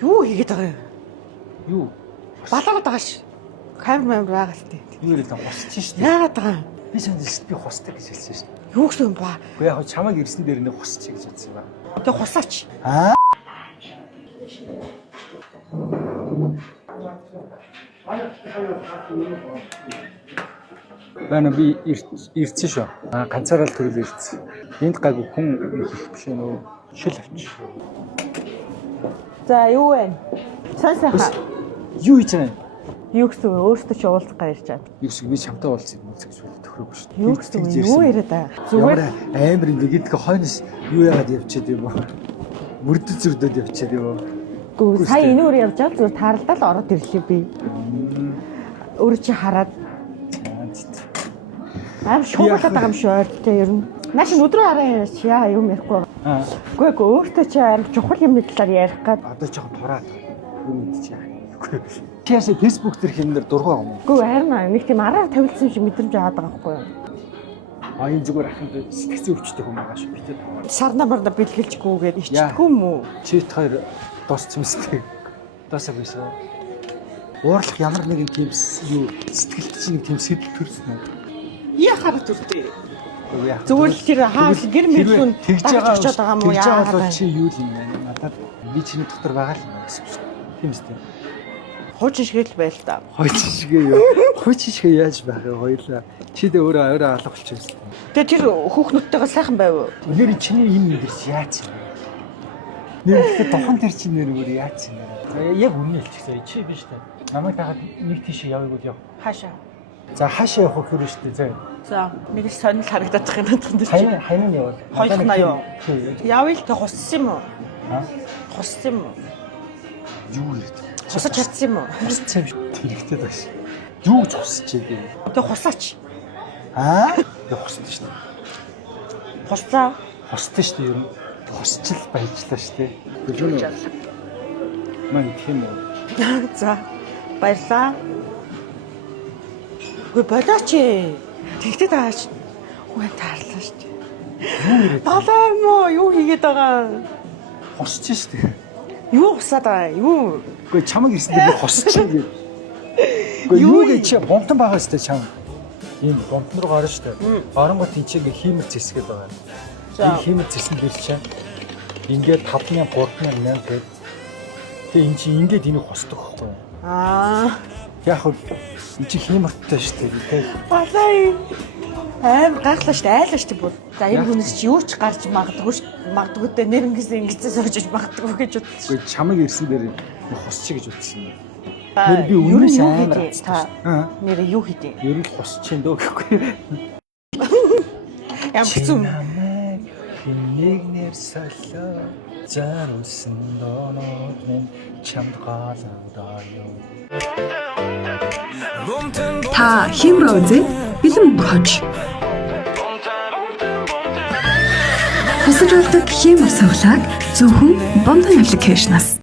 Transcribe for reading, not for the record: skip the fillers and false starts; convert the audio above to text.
Юу хийгээд байгаа юм? Юу? Балаад байгаа ш. Камер байгаа л тээ. Юу яриад хосч шít. Яагаад байгаа юм? Би санджилт би хосдаг гэж хэлсэн шít. Юу гэсэн юм ба? Гэхдээ яг чамайг ирсэн дээр нэг хосч гэж бодсон юм ба. Тэг хусаач. Аа. Бана би ирсэн шүү. Ганцаараа л төрөл ирсэн. Энд гайгүй хүн их биш нөө шил авч. За юу вэ? Сайхан. Юу хийж байгаа юм? Юу гэсэн вэ? Өөртөө ч уулзах гэж ирж байгаа. Юу гэсэн би чамтай уулзах юм гэж төхрөөгүй шүү. Юу гэсэн вэ? Юу яриад байгаа? Зүгээр амар юм гэдэг хойноос юу яагаад явчихад юм бэ? Мөрдөд зөрдөд явчихад юм уу? Гүү сая энэ өөр явж байгаа зүгээр тааралдаа л ороод ирлээ би. Өөрөө чи хараад амар шуугуулаад байгаа юм шүү ойртой ер нь. Нааш өдрөө хараа яа юм ярихгүй. Үгүй өөртөө чи амар чухал юмны талаар ярих гээд одоо жоохон тураад юм мэдчихэе. Тийш Facebook дээр хэмнэр дургуй юм. Үгүй харин нэг тийм араар тавилсан шиг мэдрэмж аваад байгаа байхгүй юу? Энэ зүгээр ахын сэтгцэн өвчтэй хүмүүс байгаа шүү. Бид таваа. Сарна барда бэлгэлжгүйгээд ичтгэв юм уу? Чит хоёр дуусч юмстэй. Дуусах байсан. Уурлах ямар нэгэн тийм юу сэтгэлд чинь тийм сэтэл төрсөн үү? Яхаар төрдөө. Зүгээр л тэр хаал гэр мэрлүүн тэгж байгаа юм уу яа? Бол чи юу юм бэ? Надад би чиний дотор байгаа л юм гэсэн шүү. Тийм үстэй. Хуучин шиг л байл та. Хуучин шигээ юу? Хуучин шигээ яаж байх вэ? Хоёлаа. Чи дэ өөрөө алга болчихсон. Тэгээ тэр хүүхнүүдтэйгээ сайхан байв. Нэр чиний юм мэдэрч яач юм бэ? Нэр тохон тэр чинь нэр өөр яач юм бэ? Яг үнэн хэлчихсэн. Чи биш үү? Намайг дагаад нэг тийш явъя гэж яв. Хаашаа. За хаашаа явах вэ шүү дээ. За нэг л сонир харагдаад байгаа юм даа. Хайнаа явал. Хоёрнаа юу? Явъя л тэг хуссан юм уу? Хуссан юм уу? Юу вэ? Хусаж чадсан юм уу? Хусцсан тэрэгтэй тааш. Юу гэж хусчихээ дээ? Тэг хусаач. Тэг хусдаг шүү дээ. Хусцаа. Хусдаг шүү дээ ер нь. Хусчил баяжлаа шүү дээ. Гүлүү. Мань тийм үү? За баярлаа. Гүй болооч. Тэгтээ тааш. Үгүй таарлаа шүү дээ. Юу ирээд? Балаа юм уу? Юу хийгээд байгаа? Хусч шүү дээ. Юу хусаад байгаа юм? Юу? Үгүй чамаг ирсэн дээр хусчих юм. Үгүй юу гэж чи бомтон байгаа шүү дээ чам. Ийм бомтон руу гарна шүү дээ. Оронгот энэ чинь хиймэр зэсгээд байгаа. Энэ хиймэр зэсэн дээр чинь ингээд 5000 3000 8 гээд тэгээ эн чинь ингээд энийг хусдаг байхгүй юу? Яг хөө энэ чинь хиймэртэй шүү дээ. Балаа юм. Аим гайхлаа шүү дээ. Айлаа шүү дээ бүр. За энэ хүнээс чи юу ч гарч магадгүй шүү. Магадгүй дээ нэрэнгээс ингэцээ суужиж магадгүй гэж бодсон. Үгүй чамаг ирсэн дээр хусчих гэж утсан юм. Нэр би үнээс амар та. Нэр юу хийдэ? Ер нь хусчих дөө гэхгүй. Ямар хэцүү. Нэг нэр солио зарусан донод минь чамд галандаа юу. Та химроо үзээ бэлэн хож. Хүсэж болдог химэр цуглааг зөвхөн Бомтон аппликейшнаас